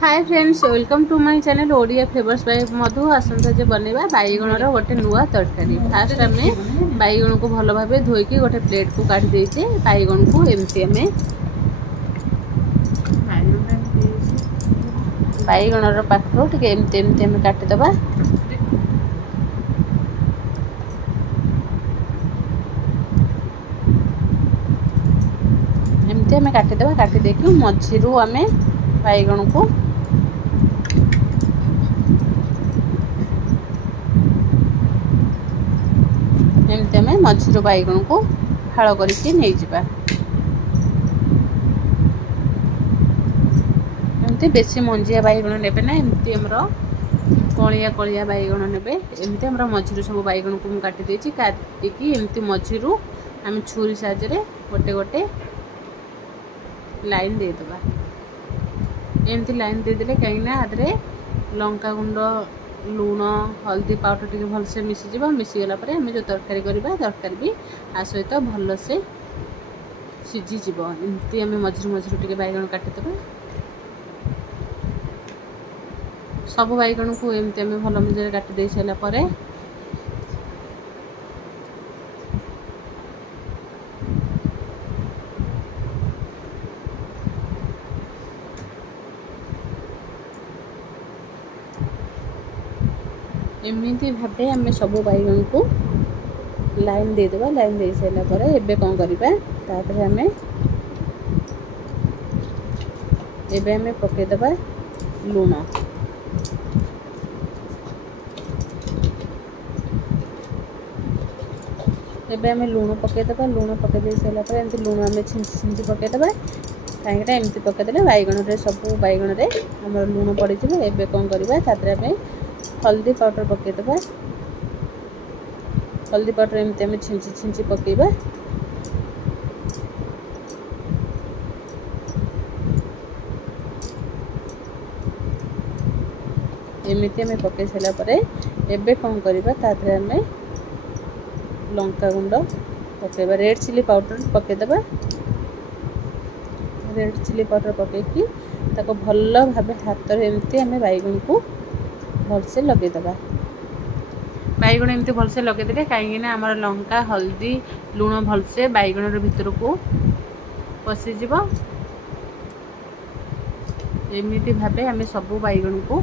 Hi friends, welcome to my channel Odia flavours by Madhu. आसंता जे बनैबा बैगणर गोटे नुआ तरकारी। फास्ट आम बैगण को भल भाव धोईकी गोटे प्लेट को काढ़ी देचे। बैगण को एमती आम बैगणर पाखर टे एमती एमती आम काटिदबा। एमती आम काटिदबा। काटी देकी मझिरू आम बैगण को एमती आम मझिरू बैगण को फाड़ करके नहीं जावा। एमती बेसी मंजिया बैगण नेबे ना, एमती हमर कलिया कलिया बैगण नेबे। एमती हमर मझिरू सब बैगण को मु काटी देछि। काटिकी एमती मझिरू आम छुरी साहाय्य गोटे गोटे लाइन दे दबा। एमती लाइन दे देले कहीं ना आदरे लंका गुंड लूण हल्दी पाउडर टी भलसे मिसीज। मिसीगला आम जो तरकारी करवा तरकारी भी आ सहित भलसे सीझीज। एमती आम मझिरू मझिरू टे बैगण काटिदेबा। सब बैगण को एमती आम भल मजे काटी दे सारा पर एमती भाव आम सब बैगण को लाइन दे देबा। लाइन दे सारा पर एबे कौन करबा तापर आम एबे आम पके देबा लूण। एबे आम लूण पके देबा। लूण पके दे सारा पर एमती लूण आम छिंची छिंची पके देबा। कहीं एमती पकेदेले बैगण रे सब बैगण रे हमर लूण पड़ जाए। एबे कौन करबा तापर आम हल्दी पाउडर पके देबा। हल्दी पाउडर एमती आम छिंची छिंची पकेबा। एमती आम पके सारा पर एबे कौन करबा तापर आम लंका गुंड पकेबा। रेड चिली पाउडर पके देबा। रेड चिली पाउडर पकेकी ताको भल भाव हाथ रे एमती आम बैगण को भलसे लगे देबा। बैगण एमती भलसे लगे देले कहीं आमर लंका हल्दी लूण भलसे बैगण भीतर को पशिज। एमती भाव आम सब बैगण को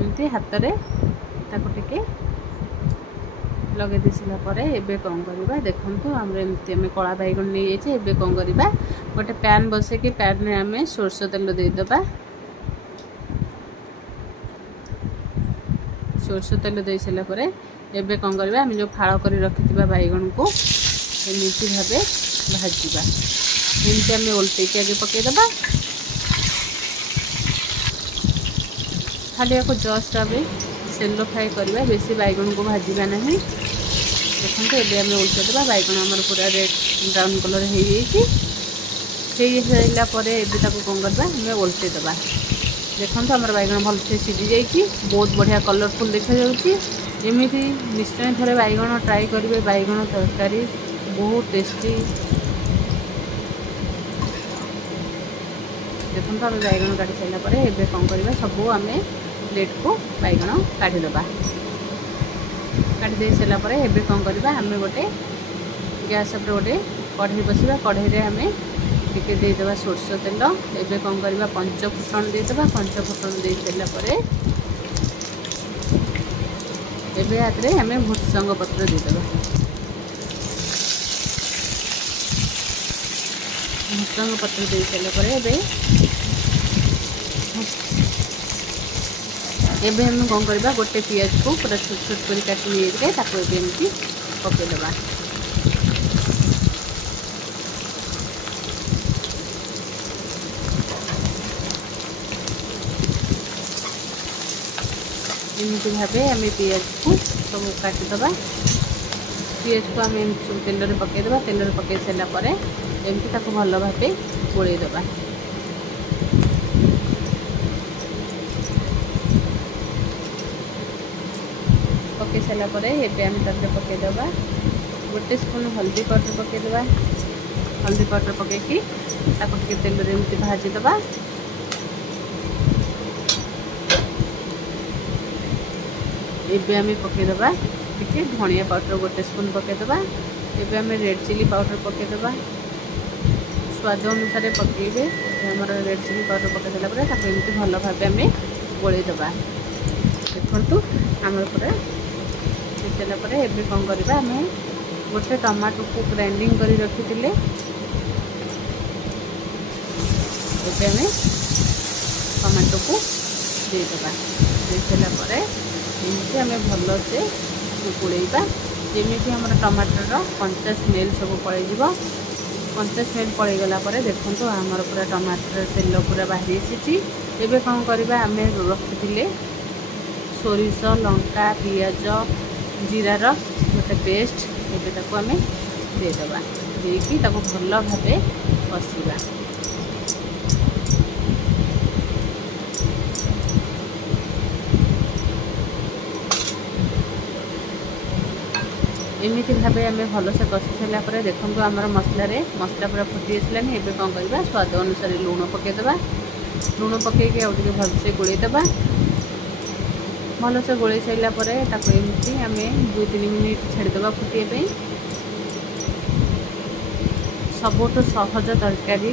एमती हाथ रे ताको टिके लगे दे सारा पर एबे कौन करबा देखंतु हमरे एमती आम कला बैगण नहीं जाइए। एबे कौन करबा गोटे पैन बसे कि पैन रे आम सोरष तेल दे देबा। सोरष तेल दे सारा पर एबे कौन करबा आम जो फाड़ कर रखिथिबा बैगण को एमती भाबे भाजीबा। एमती आम ओल्टे के आगे पके देबा। खाली को जस्ट आम सेलो फ्राए करबा, बेसी बैगण को भाजीबा नहीं। देखते एबे आम उल्टे देबा। बैगण आमर पूरा रेड ब्राउन कलर हो सारा पर एबे ताको कौन करबा आम उल्टे देबा। देखते आमर बैगण भलसे सीझी जाइए। बहुत बढ़िया कलरफुल देखा जाउची। एमिति निश्चय थोड़े बैगण ट्राई करेंगे। बैगण तरकारी बहुत टेस्टी। देखते आम बैगण काटी सारा पर एबे कौन करबा सब आम प्लेट को बैगण काढ़ीदबा। काटी दे सारा पर एबे कौन करबा आम गोटे गैस पर गोटे कढ़ई बसवा। कढ़ई रे आम टिके दे देबा सोरष तेल। एबे कौन करबा पंच फुटण दे देबा। पंच फुटण दे सारा पर एबे हाथ रे आम भृषंग पत्र दे देबा। भृषंग पत्र दे सारा पर एबे हम कौन करबा गोटे पियाज को पूरा छोट छोट कर काटी लिए ताको एबे एमती पके देबा। एमती भाव आम पियाज को सब काटिदबा। पियाज को आम सब तेल रे पकेदेबा। तेल रे पके सारा पर एमती ताको भल भाव गोळेई देबा। पके सारा पर एबे आम ताके पकेदेबा। गोटे स्पून हल्दी पाउडर पकेदेबा। हल्दी पाउडर पकईकि तेल एमती भाजीदबा। एबे आम पकईदबा टिके धनिया पाउडर 1 स्पून पकईदबा। एबे आम रेड चिली पाउडर पकईदबा, स्वाद अनुसार पकईबे। आमर रेड चिली पाउडर पकईदेला एमती भल भाव आम गोलैदबा। देखु आमर पूरा सारापर एबे कौन करवा आम गोटे टमाटो को ग्राइंडिंग कर रखी एबे आम टमाटो को देदेबा। दे सारापर एमती आम भल से गोलैबा जमी आम टमाटर कंचा स्मेल सब पलैज। कंचा स्मेल पलैगला देखो आमर पूरा टमाटर तेल पूरा बाहरी आसी। एबे कौन करवा आम रखी सोरिष लंका पियाज जीरार गोटे पेस्ट एबे ताको आम देदेबा। देकी ताको भल भाव कषिबा। एमती भाव आम भल से कषि सारापर देखो आमर मसला पूरा फुटी आसलानी। एबे कौन करवा स्वाद अनुसार लुण पकईदबा। लुण पकईकि आउ टिके भल से गोलैदबा। भल से गोलै सारापर एमती आम 2-3 मिनिट छाड़ीदबा फुटे। सबुठ सहज तरकारी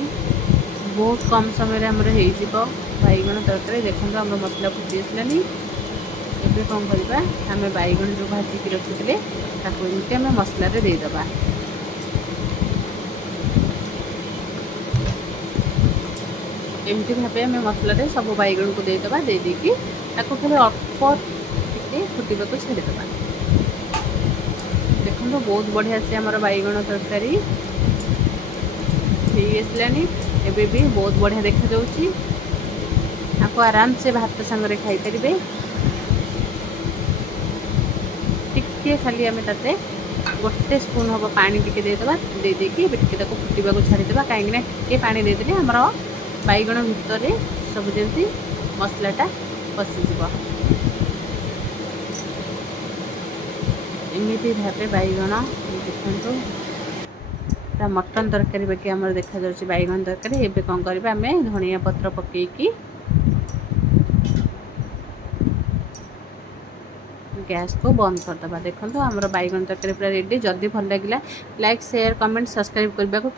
बहुत कम समय आमर हो बैगण तरकारी। देखो आम मसला फुटी आसलानी। एबे कौन करवा आम बैगण जो भाजिकी रखी एमती आम मसला देदेबा। एमती भाव आम मसला सब बैगण को देदेबा। देदेकी खाली अल्प टिके फुटवा को छाड़ीदबा। देखो बहुत बढ़िया से आमर बैगण तरकारी आसलानी। एबे भी बहुत बढ़िया देखा जाउची। आपको आराम से भात संगे खाई परिबे। टिके खाली आम ताते 1 स्पून हम पानी टिके देदेबा। देदेकी टिके फुटवा को छाड़ीदबा। कहीं टिके पानी देदेले आमर बैगण भितर सब जमी मसलाटा पशिज। एमती भाव बैगण देखो पूरा मटन तरकारी बाकी आम देखा जाउची बैगण तरकारी। एबे कौन करवा आम धनिया पत्र पकईकि गैस को बंद करदबा। देखो आमर बैगण तरकारी पूरा रेडी। जदि भल लगिला लाइक शेयर कमेंट सब्सक्राइब करने को